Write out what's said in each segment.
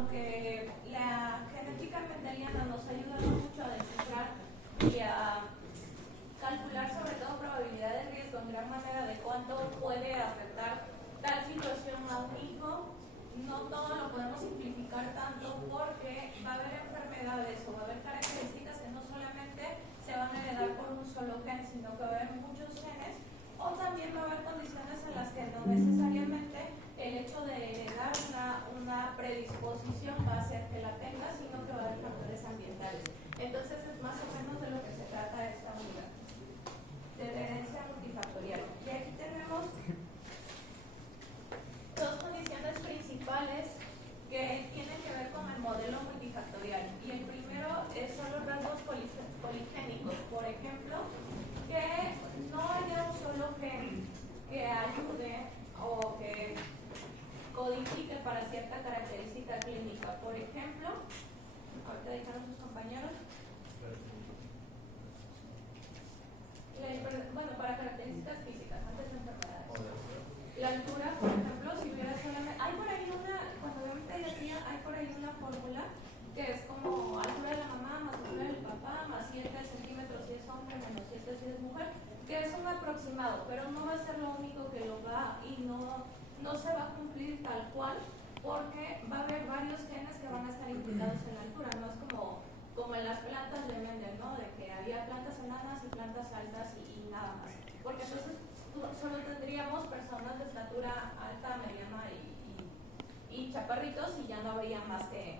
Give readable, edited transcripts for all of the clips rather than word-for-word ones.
aunque la genética mendeliana nos ha ayudado mucho a descifrar y a calcular sobre todo probabilidad de riesgo en gran manera de cuánto puede afectar tal situación a un hijo, no todo lo podemos simplificar tanto porque va a haber enfermedades o va a haber características que no solamente se van a heredar por un solo gen, sino que va a haber muchos genes, o también va a haber condiciones en las que no necesariamente el hecho de heredar una predisposición va a hacer que la tenga, sino que va a haber factores ambientales. Entonces es más o menos de lo que se trata esta unidad de herencia multifactorial. Y aquí tenemos dos condiciones principales que tienen que ver con el modelo multifactorial. Y el primero son los rasgos poligénicos. Por ejemplo, que no haya un solo gen que ayude o que codifique para cierta característica clínica. Por ejemplo, ahorita dijeron sus compañeros, bueno, para características físicas, antes de enfermedades. La altura, por ejemplo, si hubiera solamente, hay por ahí una, cuando obviamente decía, hay por ahí una fórmula que es como altura de la mamá más altura del papá más 7 centímetros si es hombre menos 7 si es mujer, que es un aproximado, pero no va a ser lo único que lo va y no se va a cumplir tal cual, porque va a haber varios genes que van a estar implicados en la altura, no es como en las plantas de Mendel, ¿no? De que había plantas enanas y plantas altas y nada más. Porque entonces solo tendríamos personas de estatura alta, mediana y chaparritos y ya no habría más que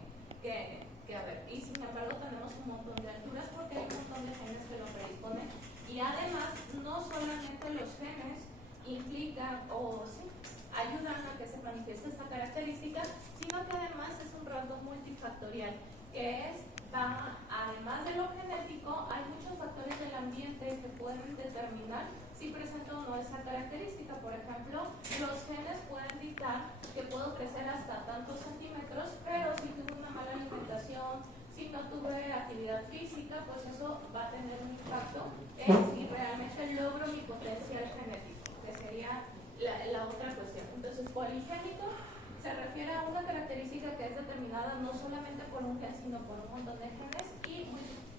haber. Y sin embargo tenemos un montón de alturas porque hay un montón de genes que lo predisponen. Y además, no solamente los genes implican o sí, ayudan a que se manifieste esta característica, sino que además es un rasgo multifactorial, que es además de lo genético, hay muchos factores del ambiente que pueden determinar si presento o no esa característica. Por ejemplo, los genes pueden dictar que puedo crecer hasta tantos centímetros, pero si tuve una mala alimentación, si no tuve actividad física, pues eso va a tener un impacto en si realmente logro mi potencial genético, que sería la otra cuestión. Entonces, poligénico se refiere a una característica que es determinada no solamente por un gen, sino por un montón de genes,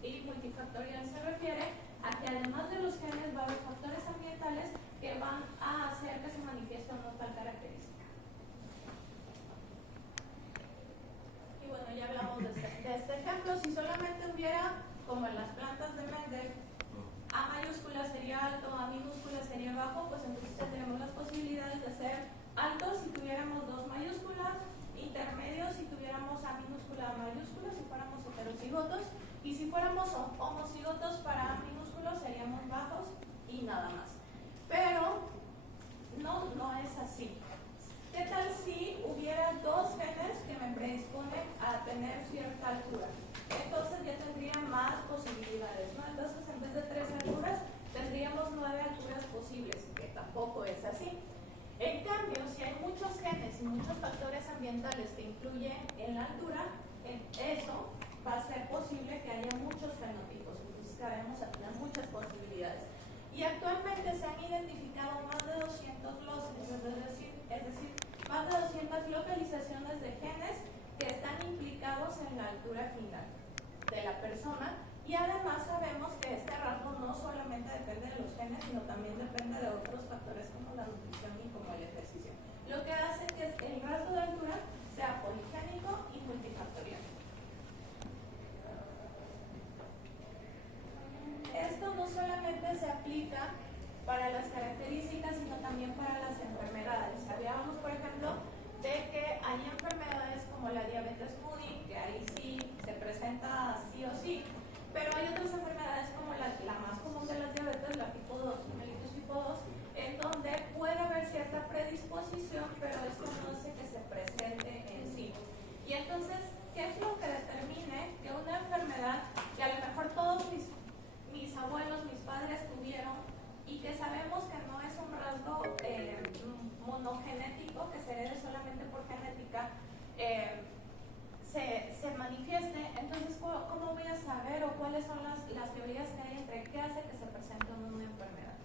y multifactorial se refiere a que además de los genes va a haber factores ambientales que van a hacer que se manifieste una tal característica. Y bueno, ya hablamos de este ejemplo. Si solamente hubiera, como en las plantas de Mendel, A mayúscula sería alto, A minúscula sería bajo, pues entonces tendríamos las posibilidades de ser altos si tuviéramos dos mayúsculas, intermedios si tuviéramos A minúscula, A mayúscula, si fuéramos heterocigotos, y si fuéramos homocigotos para A minúsculo seríamos bajos y nada más. Pero no es así. ¿Qué tal si hubiera dos genes que me predisponen a tener cierta altura? Entonces ya tendría más posibilidades, ¿no? Entonces en vez de 3 alturas tendríamos 9 alturas posibles, que tampoco es así. En cambio, si hay muchos genes y muchos factores ambientales que influyen en la altura, eso va a ser posible que haya muchos fenotipos, entonces vamos a tener muchas posibilidades. Y actualmente se han identificado más de 200 glosses, es decir, más de 200 localizaciones de genes que están implicados en la altura final de la persona, y además sabemos que este rasgo no solamente depende de los genes, sino también depende de otros factores como la nutrición y como el ejercicio, lo que hace que el rasgo de altura sea poligénico y multifactorial. Esto no solamente se aplica para las características, sino también para las enfermedades. Hablábamos, por ejemplo, de que hay enfermedades como la diabetes Moody, que ahí sí se presenta sí o sí, pero hay otras enfermedades como la más común de las diabetes, la tipo 2, mellitus tipo 2, en donde puede haber cierta predisposición, pero esto no hace que se presente en sí. Y entonces, ¿qué es lo que determine que una enfermedad que a lo mejor todos mis abuelos, mis padres tuvieron, y que sabemos que no es un rasgo monogenético que se herede solamente por genética, se manifieste? Entonces, ¿cómo voy a saber o cuáles son las teorías que hay entre qué hace que se presente una enfermedad?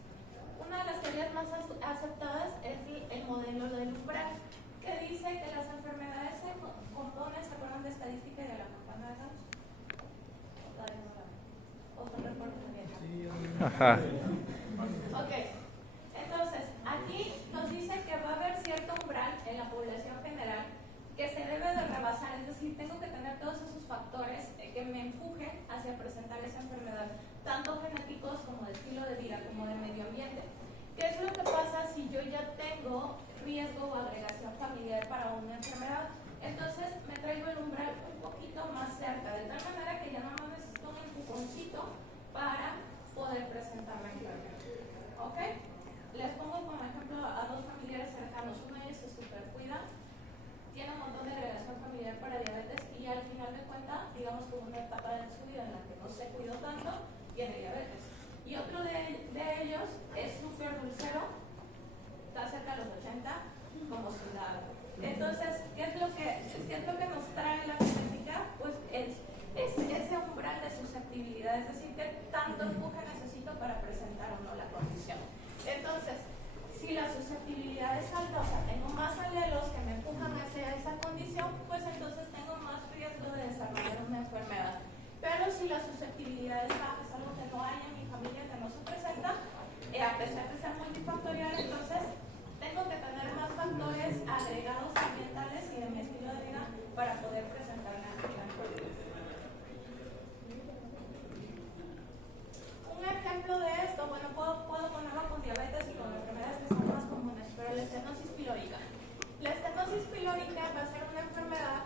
Una de las teorías más aceptadas es el modelo del umbral, que dice que las enfermedades se componen, ¿se acuerdan Ajá. Ok, entonces aquí nos dice que va a haber cierto umbral en la población general que se debe de rebasar, es decir, tengo que tener todos esos factores que me empujen hacia presentar esa enfermedad, tanto genéticos como de estilo de vida, como de medio ambiente. ¿Qué es lo que pasa si yo ya tengo riesgo o agregación familiar para una enfermedad? Entonces me traigo el umbral un poquito más cerca, de tal manera que ya no más necesito un empujoncito para poder presentar la enfermedad. ¿Ok? Les pongo como ejemplo a dos familiares cercanos. Uno de ellos se supercuida, tiene un montón de agregación familiar para diabetes y al final de cuentas, digamos que una etapa de su vida en la que no se cuidó tanto, tiene diabetes. Y otro de ellos es súper dulcero, está cerca de los 80, como si nada. Entonces, ¿qué es lo que nos trae la genética? Pues es ese umbral de susceptibilidad, es decir, ¿qué tanto empuje necesito para presentar o no la condición? Entonces, si la susceptibilidad es alta, o sea, tengo más alelos que me empujan hacia esa condición, pues entonces tengo más riesgo de desarrollar una enfermedad. Pero si la susceptibilidad es baja, es algo que no hay en mi familia, que no se presenta, a pesar de ser multifactorial, entonces tengo que tener más factores agregados ambientales y de mi estilo de vida para poder presentar la enfermedad. Un ejemplo de esto, bueno, puedo ponerlo con diabetes y con enfermedades que son más comunes, pero la estenosis pilórica. La estenosis pilórica va a ser una enfermedad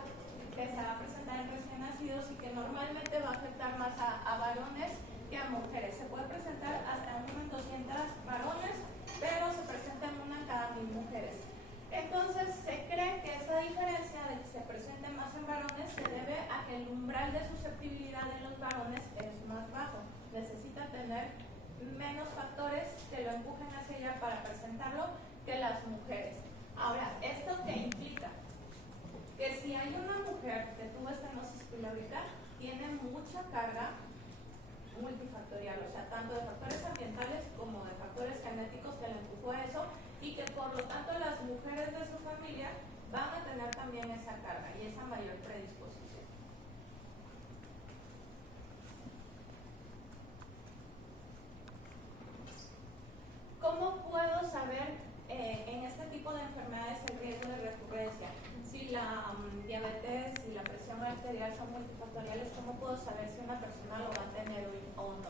que se va a presentar en recién nacidos y que normalmente va a afectar más a varones que a mujeres. Se puede presentar hasta en 200 varones, pero se presenta en una cada 1000 mujeres. Entonces, se cree que esa diferencia de que se presente más en varones se debe a que el umbral de susceptibilidad de los varones es más bajo. Necesita tener menos factores que lo empujen hacia allá para presentarlo que las mujeres. Ahora, ¿esto qué implica? Que si hay una mujer que tuvo estenosis pilórica, tiene mucha carga multifactorial, o sea, tanto de factores ambientales como de factores genéticos que le empujó a eso, y que por lo tanto las mujeres de su familia van a tener también esa carga y esa mayor predisposición. ¿Cómo puedo saber en este tipo de enfermedades el riesgo de recurrencia? Si la diabetes y la presión arterial son multifactoriales, ¿cómo puedo saber si una persona lo va a tener o no?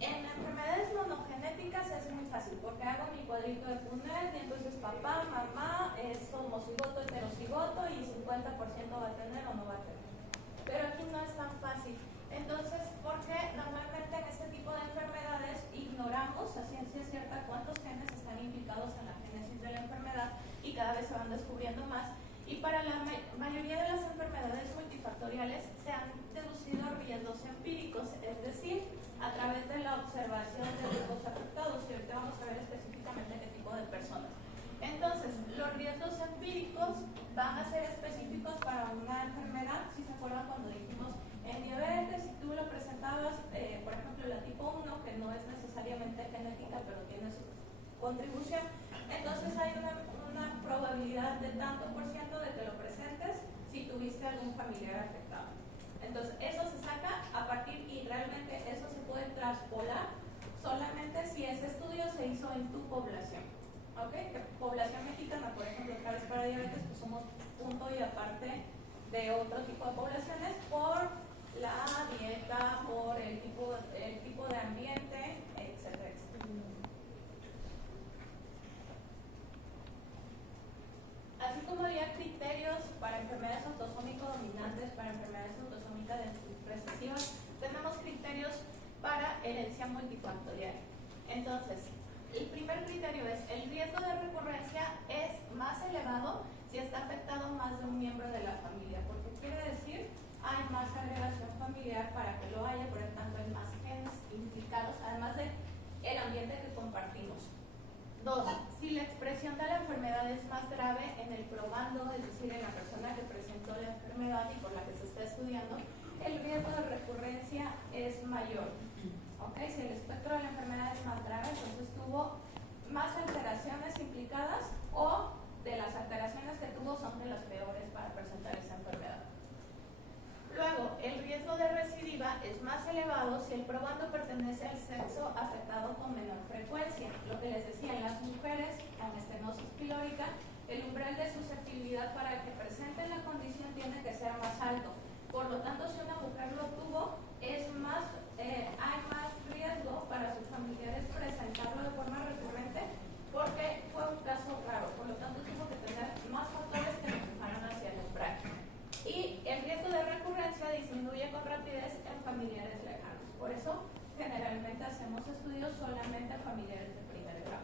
En enfermedades monogenéticas es muy fácil, porque hago mi cuadrito de Punnett y entonces papá, mamá, es homocigoto, heterocigoto y 50% va a tener o no va a tener. Pero aquí no es tan fácil. Entonces, ¿por qué normalmente en este tipo de enfermedades ignoramos a ciencia cierta cuántos genes están implicados en la génesis de la enfermedad y cada vez se van descubriendo más? Y para la mayoría de las enfermedades multifactoriales se han deducido riesgos empíricos, es decir, a través de la observación de grupos afectados, y ahorita vamos a ver específicamente qué tipo de personas. Entonces, los riesgos empíricos van a ser específicos para una enfermedad. Si se acuerdan cuando dijimos en diabetes, si tú lo presentabas, por ejemplo, la tipo 1, que no es necesariamente genética, pero tiene su contribución, entonces hay una probabilidad de tanto por ciento de que lo presentes si tuviste algún familiar afectado. Entonces, eso se saca a partir, y realmente eso se puede traspolar solamente si ese estudio se hizo en tu población. ¿Ok? Que población mexicana, por ejemplo, otra vez para diabetes, pues somos punto y aparte de otro tipo de poblaciones por la dieta, por el tipo de ambiente, etcétera, etcétera. Así como había criterios para enfermedades autosómico-dominantes, para enfermedades autosómicas recesivas, tenemos criterios para herencia multifactorial. Entonces, el primer criterio es: el riesgo de recurrencia es más elevado si está afectado más de un miembro de la familia, porque quiere decir hay más agregación familiar para que lo haya, por lo tanto hay más genes implicados, además del ambiente que compartimos. 2. Si la expresión de la enfermedad es más grave en el probando, es decir, en la persona que presentó la enfermedad y por la que se está estudiando, el riesgo de recurrencia es mayor. ¿Okay? Si el espectro de la enfermedad es más grave, entonces tuvo más alteraciones implicadas, o de las alteraciones que tuvo son de las peores para presentar esa enfermedad. Luego, el riesgo de recidiva es más elevado si el probando pertenece al sexo afectado eso generalmente hacemos estudios solamente a familiares de primer grado.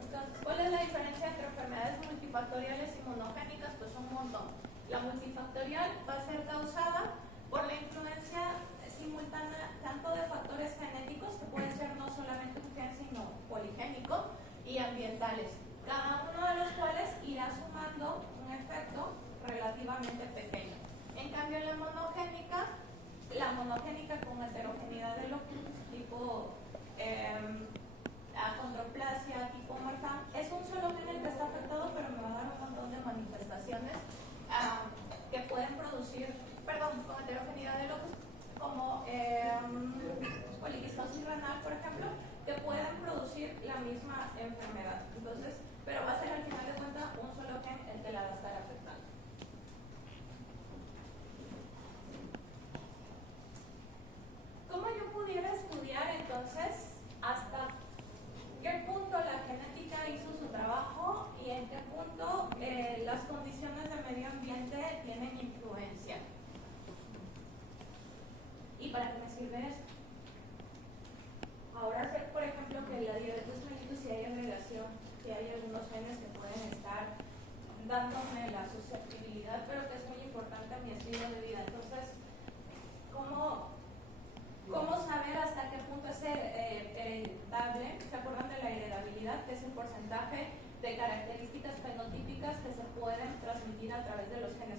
Entonces, ¿cuál es la diferencia entre enfermedades multifactoriales y monogénicas? Pues un montón. La multifactorial va a ser causada por la influencia simultánea tanto de factores genéticos, que puede ser no solamente un gen, sino poligénico, y ambientales, cada uno de los cuales irá sumando un efecto relativamente pequeño. En cambio, la monogénica con heterogeneidad de locus, tipo acondroplasia, tipo Marfan, es un solo gen el que está afectado, pero me va a dar un montón de manifestaciones que pueden producir, con heterogeneidad de locus, como poliquistosis renal, por ejemplo, que pueden producir la misma enfermedad. Entonces, pero va a ser al final de cuentas un solo gen el que la va a estar afectando. ¿Cómo yo pudiera estudiar entonces hasta qué punto la genética hizo su trabajo y en qué punto las condiciones del medio ambiente tienen influencia? ¿Y para qué me sirve eso? Ahora sé, por ejemplo, que la diabetes mellitus, si hay agregación, que hay algunos genes que pueden estar dándome la susceptibilidad, pero que es muy importante a mi estilo de vida. Entonces, ¿cómo saber hasta qué punto es heredable? ¿Se acuerdan de la heredabilidad, que es el porcentaje de características fenotípicas que se pueden transmitir a través de los genes?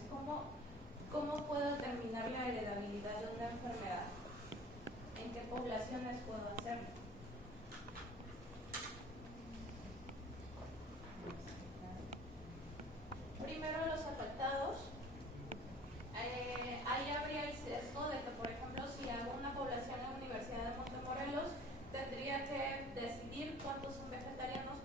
¿Cómo puedo determinar la heredabilidad de una enfermedad? ¿En qué poblaciones puedo hacerlo? Primero, los afectados. Ahí habría el sesgo de que, por ejemplo, si hago una población en la Universidad de Montemorelos, tendría que decidir cuántos son vegetarianos,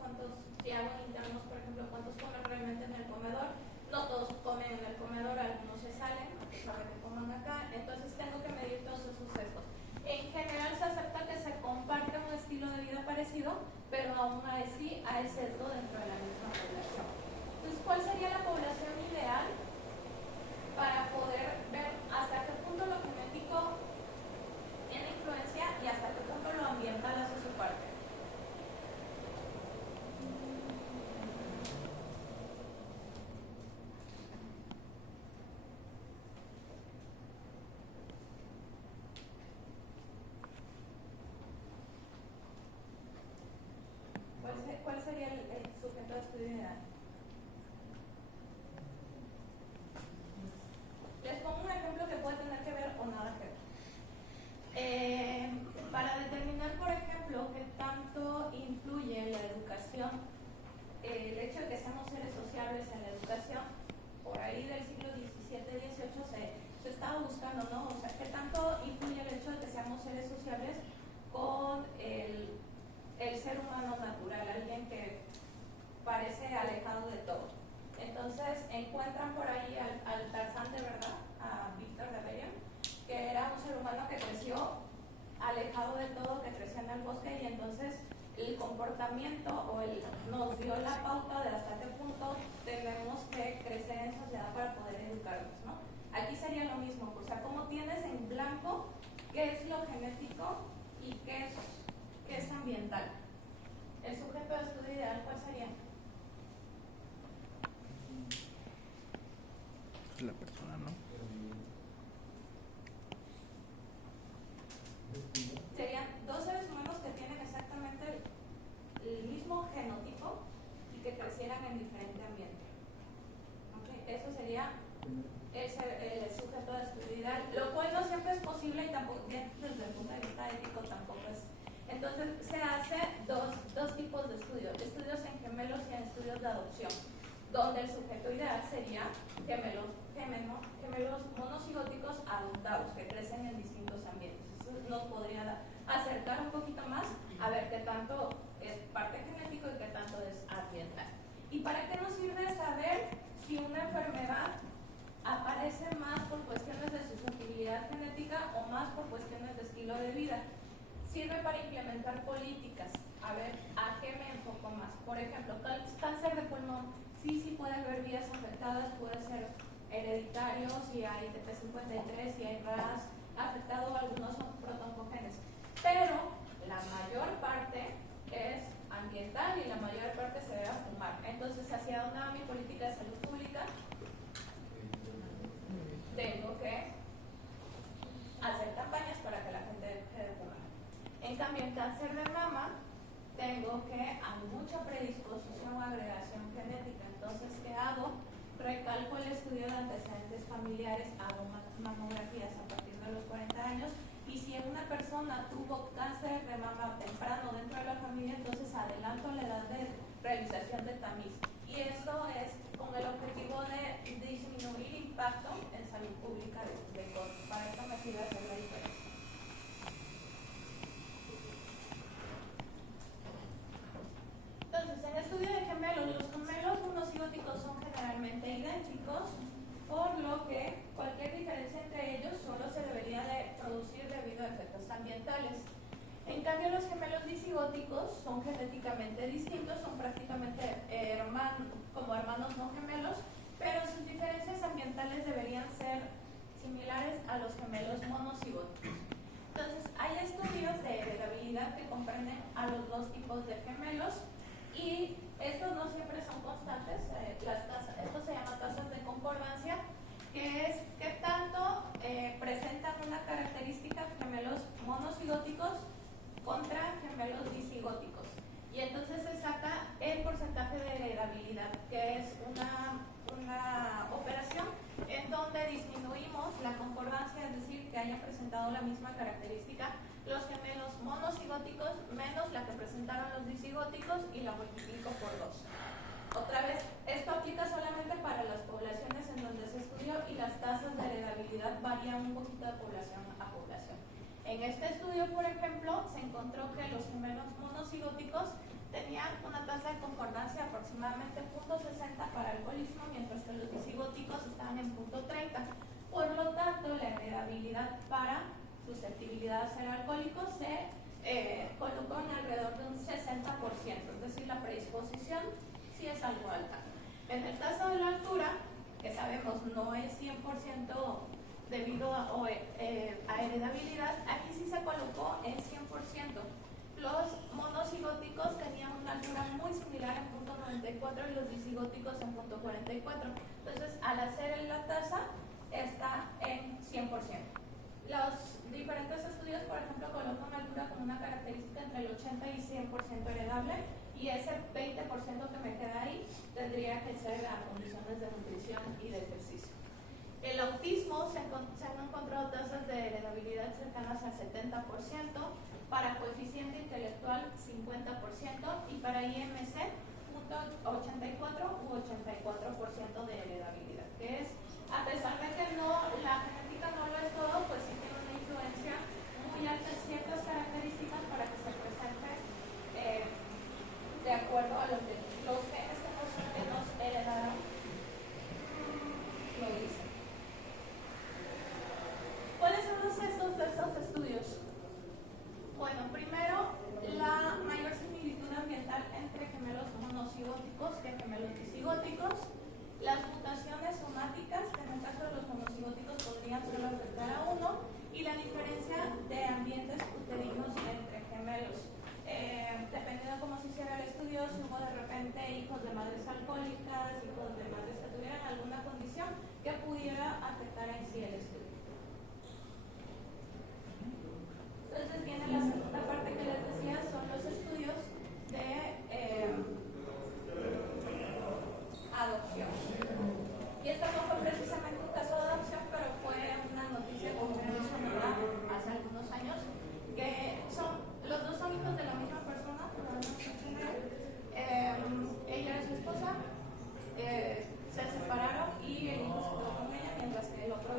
si hago internos, por ejemplo, cuántos comen realmente en el comedor. No todos comen en el comedor, algunos se salen, a pesar de que coman acá. Entonces tengo que medir todos esos sesgos. En general se acepta que se comparte un estilo de vida parecido, pero aún así hay sesgo dentro de la misma población. Entonces, ¿cuál sería la población ideal para poder ver hasta qué punto lo genético tiene influencia y hasta qué punto lo ambiental hace su parte? ¿Cuál sería el sujeto de estudio ideal? Les pongo un ejemplo que puede tener que ver o nada que ver. Para determinar, por ejemplo, qué tanto influye la educación, el hecho de que seamos seres sociables en la educación, por ahí del siglo XVII-XVIII se estaba buscando, ¿no? O sea, qué tanto influye el hecho de que seamos seres sociables con el ser humano natural, alguien que parece alejado de todo. Entonces encuentran por ahí al Tarzán de verdad, a Víctor de Bellon, que era un ser humano que creció alejado de todo, que creció en el bosque, y entonces el comportamiento nos dio la pauta de hasta qué punto tenemos que crecer en sociedad para poder educarnos, ¿no? Aquí sería lo mismo, o sea, cómo tienes en blanco qué es lo genético y qué es ambiental. El sujeto de estudio ideal, ¿cuál sería? La persona, ¿no? Serían dos seres humanos que tienen exactamente el mismo genotipo y que crecieran en diferente ambiente. ¿Okay? Eso sería el sujeto de estudio ideal, lo cual no siempre es posible y tampoco, desde el punto de vista ético, tampoco es. Entonces se hace dos tipos de estudios en gemelos y en estudios de adopción, donde el sujeto ideal sería gemelos monocigóticos adoptados que crecen en distintos ambientes. Eso nos podría acercar un poquito más a ver qué tanto es parte genético y qué tanto es ambiental. ¿Y para qué nos sirve saber si una enfermedad aparece más por cuestiones de susceptibilidad genética o más por cuestiones de estilo de vida? Sirve para implementar políticas. A ver, ¿a qué me enfoco más? Por ejemplo, cáncer de pulmón, sí puede haber vías afectadas, puede ser hereditario, si hay TP53, si hay RAS afectado, algunos son protoncogenes. Pero la mayor parte es ambiental y la mayor parte se debe a fumar. Entonces, ¿hacia dónde va mi política de salud pública? Tengo que hacer campañas para que la gente deje de fumar. En cambio, en cáncer de mama, tengo que a mucha predisposición o agregación genética. Entonces, ¿qué hago? Recalco el estudio de antecedentes familiares, hago mamografías a partir de los 40 años y si una persona tuvo cáncer de mama temprano dentro de la familia, entonces adelanto la edad de realización de tamiz. Y esto es con el objetivo de disminuir impacto en salud pública de corte. Para esto me sirve hacer la diferencia. Entonces, en estudio de gemelos, los gemelos monocigóticos son generalmente idénticos, por lo que cualquier diferencia entre ellos solo se debería de producir debido a efectos ambientales. En cambio, los gemelos disigóticos son genéticamente distintos, son prácticamente como hermanos no gemelos, pero sus diferencias ambientales deberían ser similares a los gemelos monocigóticos. Entonces, hay estudios de heredabilidad que comprenden a los dos tipos de gemelos y estos no siempre son constantes. Esto se llama tasas de concordancia, que es qué tanto presentan una característica gemelos monocigóticos contra gemelos disigóticos. Y entonces se saca el porcentaje de heredabilidad, que es una operación en donde disminuimos la concordancia, es decir, que haya presentado la misma característica los gemelos monocigóticos menos la que presentaron los disigóticos y la multiplico por 2. Otra vez, esto aplica solamente para las poblaciones en donde se estudió y las tasas de heredabilidad varían un poquito de población a población. En este estudio, por ejemplo, se encontró que los gemelos monocigóticos tenían una tasa de concordancia de aproximadamente 0.60 para alcoholismo, mientras que los disigóticos estaban en 0.30. Por lo tanto, la heredabilidad para susceptibilidad a ser alcohólico se colocó en alrededor de un 60%, es decir, la predisposición sí es algo alta. En el caso de la altura, que sabemos no es 100% debido a heredabilidad, aquí sí se colocó en 100%. Los monocigóticos tenían una altura muy similar en 0.94 y los disigóticos en 0.44. Entonces, al hacer la tasa, está en 100%. Los diferentes estudios, por ejemplo, colocan una altura como una característica entre el 80 y 100% heredable, y ese 20% que me queda ahí tendría que ser a condiciones de nutrición y de ejercicio. El autismo se han encontrado tasas de heredabilidad cercanas al 70%, para coeficiente intelectual 50% y para IMC 84 u 84% de heredabilidad, que es, a pesar de que la genética no lo es todo, pues sí tiene una influencia muy alta en ciertas características para que se presente de acuerdo a lo que los genes que nos heredaron lo dicen. ¿Cuáles son los sesgos de estos estudios? Bueno, primero, la mayor similitud ambiental entre gemelos monocigóticos que gemelos disigóticos, las mutaciones somáticas, que en el caso de los monocigóticos podrían solo afectar a uno, y la diferencia de ambientes uterinos entre gemelos. Dependiendo de cómo se hiciera el estudio, si hubo de repente hijos de madres alcohólicas, hijos de madres que tuvieran alguna condición que pudiera afectar en sí el estudio. Entonces viene la segunda parte que les decía, son los estudios de adopción. Y esta no fue precisamente un caso de adopción, pero fue una noticia que me sonaba hace algunos años, que los dos son hijos de la misma persona, ella es su esposa, se separaron y el hijo se quedó con ella, mientras que el otro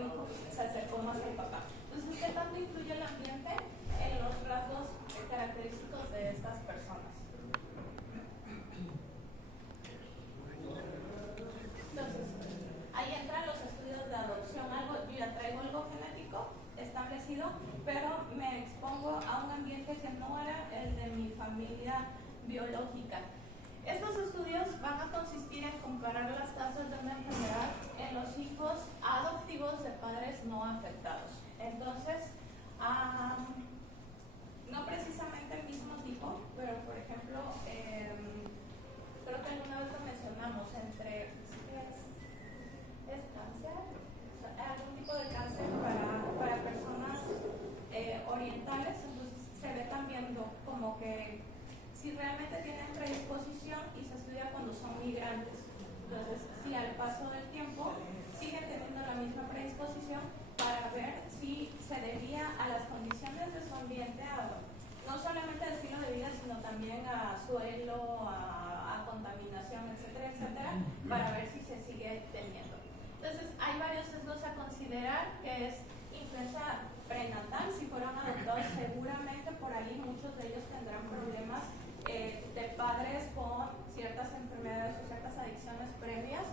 previas,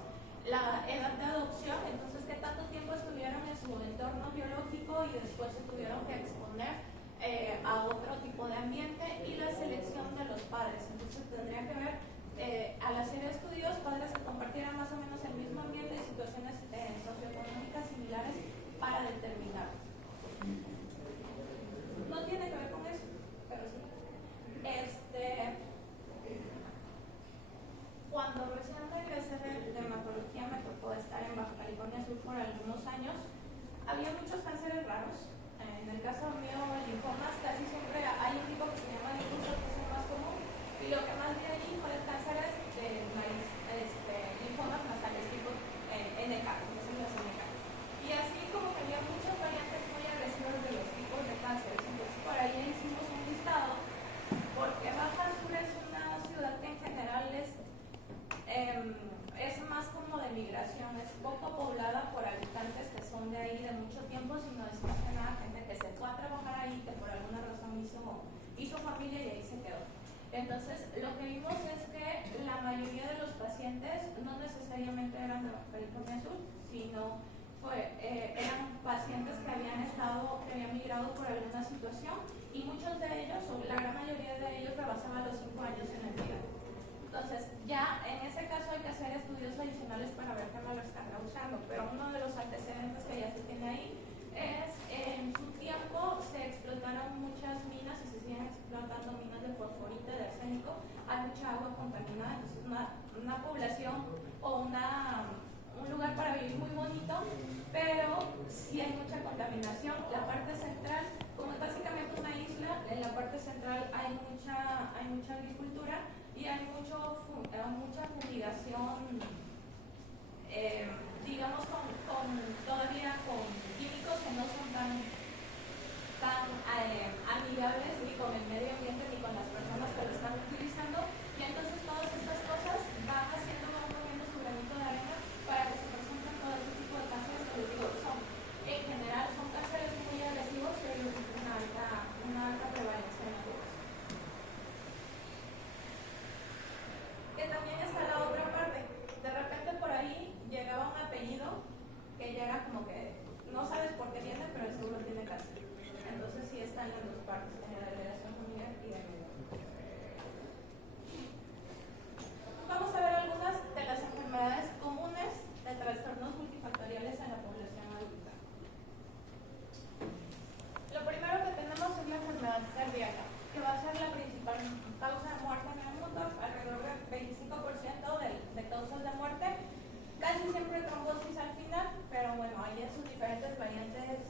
la edad de adopción, entonces qué tanto tiempo estuvieron en su entorno biológico y después se tuvieron que exponer a otro tipo de ambiente, y la selección de los padres. Entonces tendría que ver, al hacer estudios, padres que compartieran más o menos el mismo ambiente y situaciones socioeconómicas similares para determinar. No tiene que ver con eso, pero sí. Cuando recién regresé de dermatología me tocó estar en Baja California Sur por algunos años. Había muchos cánceres raros. En el caso mío, linfomas, casi siempre hay un tipo que se llama linfomas, que es el más común, y lo que más vi allí fue cánceres de nariz, linfomas nasales tipo NK, que son las NK. Y así como que había muchas variantes muy agresivas de los tipos de cánceres. Entonces por ahí hicimos un listado, porque Baja Sur es una ciudad que en general es más como de migración, es poco poblada por habitantes que son de ahí de mucho tiempo, sino es más que nada gente que se fue a trabajar ahí, que por alguna razón hizo familia y ahí se quedó. Entonces, lo que vimos es que la mayoría de los pacientes no necesariamente eran de Baja California Sur, sino eran pacientes que habían migrado por alguna situación, y muchos de ellos, o la gran mayoría de ellos, rebasaban los 5 años en el vida. Entonces, ya en ese caso hay que hacer estudios adicionales para ver qué no lo están causando, pero uno de los antecedentes que ya se tiene ahí es, en su tiempo se explotaron muchas minas y se siguen explotando minas de fosforito y de arsénico. Hay mucha agua contaminada, entonces una población o un lugar para vivir muy bonito, pero sí hay mucha contaminación. La parte central, como es básicamente una isla, en la parte central hay mucha agricultura y hay mucha fumigación, digamos, todavía con químicos que no son tan amigables ni con el medio ambiente ni con las personas que lo están utilizando, y entonces todas estas cosas van poniendo su granito de arena para que se presenten todo ese tipo de cánceres que les digo, en general son cánceres muy agresivos, pero hay una alta prevalencia en la población. Que también está la otra parte. De repente por ahí llegaba un apellido que ya era como que no sabes por qué viene, pero seguro tiene cáncer. Entonces sí están las dos partes, en la delegación familiar y de medio. Vamos a ver algunas de las enfermedades comunes de trastornos multifactoriales en la población adulta. Lo primero que tenemos es la enfermedad cardíaca, que va a ser la principal causa de muerte en el mundo, alrededor del 25% de causas de muerte, casi siempre trombosis al final, pero bueno, hay en sus diferentes variantes,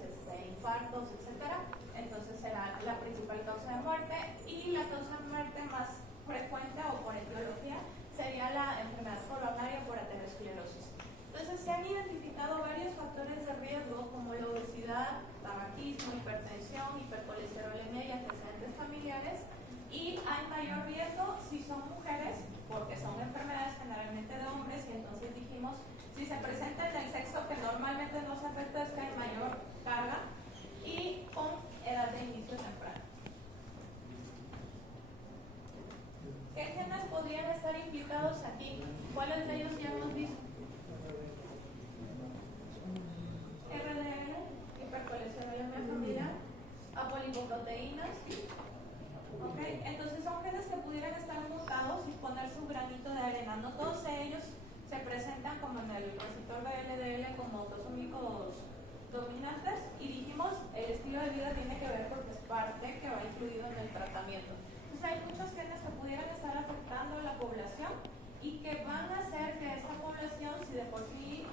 infartos, etcétera. Entonces será la principal causa de muerte, y la causa de muerte más frecuente o por etiología sería la enfermedad coronaria por aterosclerosis. Entonces se han identificado varios factores de riesgo como la obesidad, tabaquismo, hipertensión, hipercolesterolemia y antecedentes familiares, y hay mayor riesgo si son mujeres, porque son enfermedades generalmente de hombres, y entonces dijimos, si se presenta en el sexo que normalmente no se afecta, es que hay mayor carga, y con edad de inicio temprano. ¿Qué genes podrían estar implicados aquí? ¿Cuáles de ellos ya hemos visto? RDL, hipercolesterolemia familiar, apolipoproteínas. ¿Okay? Entonces son genes que pudieran estar mutados y poner su granito de arena. No todos ellos se presentan como en el receptor de LDL como autosómicos dominantes, y dijimos el estilo de vida tiene que ver porque es parte que va incluido en el tratamiento. Entonces hay muchos genes que pudieran estar afectando a la población y que van a hacer que esa población, si de por sí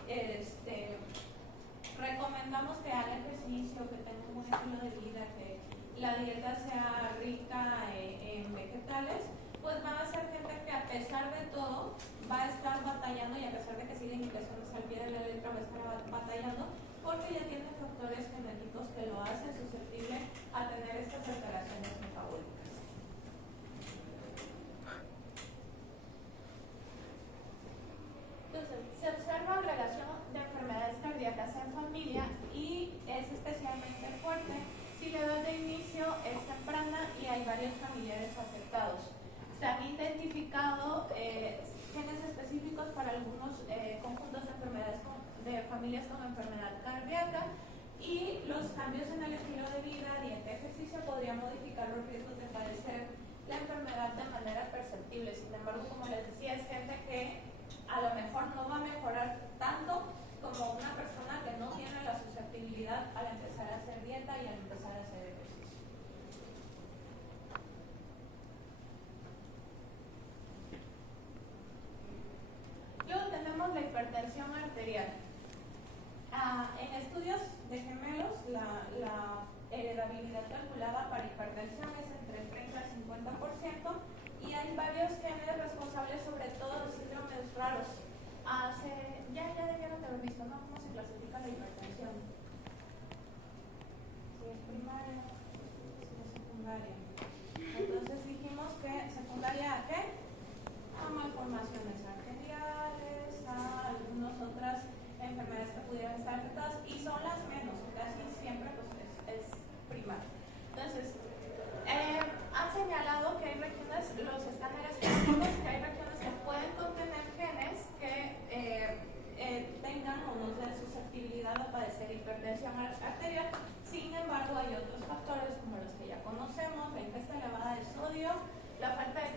recomendamos que haga ejercicio, que tenga un buen estilo de vida, que la dieta sea rica en vegetales, pues van a ser gente que a pesar de todo va a estar batallando, y a pesar de que sigue indicaciones al pie de la letra va a estar batallando, porque ya tiene factores genéticos que lo hacen susceptible a tener estas alteraciones metabólicas. Entonces, se observa agregación de enfermedades cardíacas en familia, y es especialmente fuerte si la edad de inicio es temprana y hay varios familiares afectados. Se han identificado genes específicos para algunos familias con enfermedad cardíaca, y los cambios en el estilo de vida, dieta y ejercicio podrían modificar los riesgos de padecer la enfermedad de manera perceptible. Sin embargo, como les decía, es gente que a lo mejor no va a mejorar tanto como una persona que no tiene la susceptibilidad al empezar a hacer dieta y al empezar a hacer ejercicio. Luego tenemos la hipertensión arterial. En estudios de gemelos, la heredabilidad calculada para hipertensión es entre el 30 al 50%, y hay varios genes responsables, sobre todo de síndromes raros. Ya debieron de haber visto, ¿no?, cómo se clasifica la hipertensión. Si es primaria, si es secundaria. Entonces dijimos que secundaria ¿a qué? A malformaciones arteriales, a algunas otras enfermedades que pudieran estar afectadas, y son las menos, casi siempre pues es primaria. Entonces, han señalado que hay regiones, los escáneres clínicos, que hay regiones que pueden contener genes que tengan o no den susceptibilidad a padecer hipertensión arterial. Sin embargo, hay otros factores como los que ya conocemos: la ingesta elevada de sodio, la falta de